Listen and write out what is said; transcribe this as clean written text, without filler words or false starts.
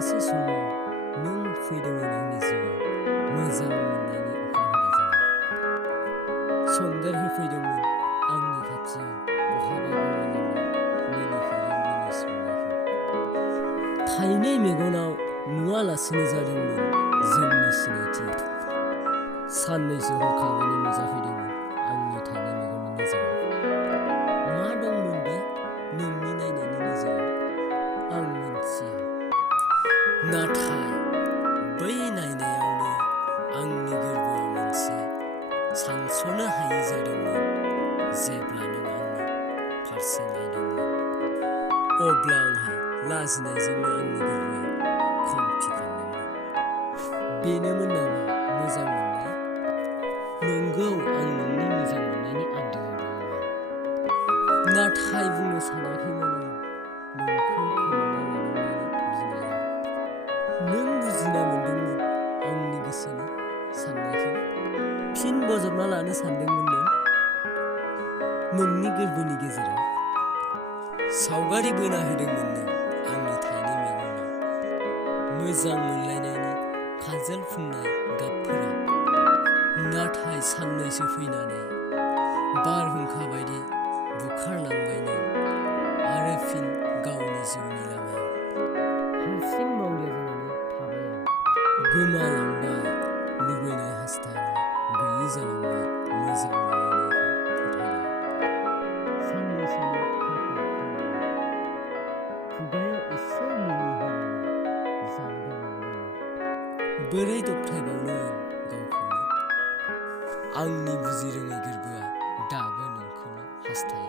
सासे समाव नों फैदोंमोन आंनि जिउआव मोजां मोननायनि अखा हादै जाना सन्देर होफैदोंमोन आंनि खाथियाव बहाबा गोमालांनाय मिनिफेरै मिनिस्लुनायखौ थाइनै मेगनाव नुवालासिनो जादोंमोन जोंनि सिनायथि साननैसो हरखाबैनो नुजाफैदोंमोन आंनि थाइनै मेगननि नोजोराव मा दंमोन बे नोंनि नायनायनि नोजोराव आं मिन्थिया नाथाय बै नायनायावनो आंनि गोरबोआव मोनसे सानस'नो हायै जादोंमोन जेब्ला नों आंनि फारसे नायदोंमोन अब्ला आंहा लाजिनायजोंनो आंनि गोरबोआ खमफिखांदोंमोन बेनोमोन नामा मोजां मोननाय नंगौ आं नोंनि मोजां मोननायनि आन्दोआव दंमोन नाथाय बुंनो सानाखैमोन आं नोंखौ खोमाना लानांनायनि गिनायाव नों बुजिना मोनदोंमोन आंनि गोसोनि साननायखौ फिन बजबना लानो सानदोंमोन नोंनि गोरबोनि गेजेराव सावगारि बोना होदोंमोन नों आंनि थाइनै मेगनाव मोजां मोनलायनायनि खाजोल फुननाय गाबफोरा नाथाय साननैसो फैनानै बारहुंखा बायदि बुखारलांबाय नों आरो फिन गावनि जिउनि लामायाव हारसिं मावरिया जानानै थाबाय आं गोमालांबाय लुबैनाय हास्थायनाय गैयि जालांबाय मोजां मोनलायनायखौ फोथायनाय साननैसोनि थाखाय खुगायाव एसे मिनिहोनानै जानगारलांबाय बोरै दबथायबावनो आं गावखौनो आंनि बुजिरोङै गोरबोआ दाबो नोंखौनो हास्थायो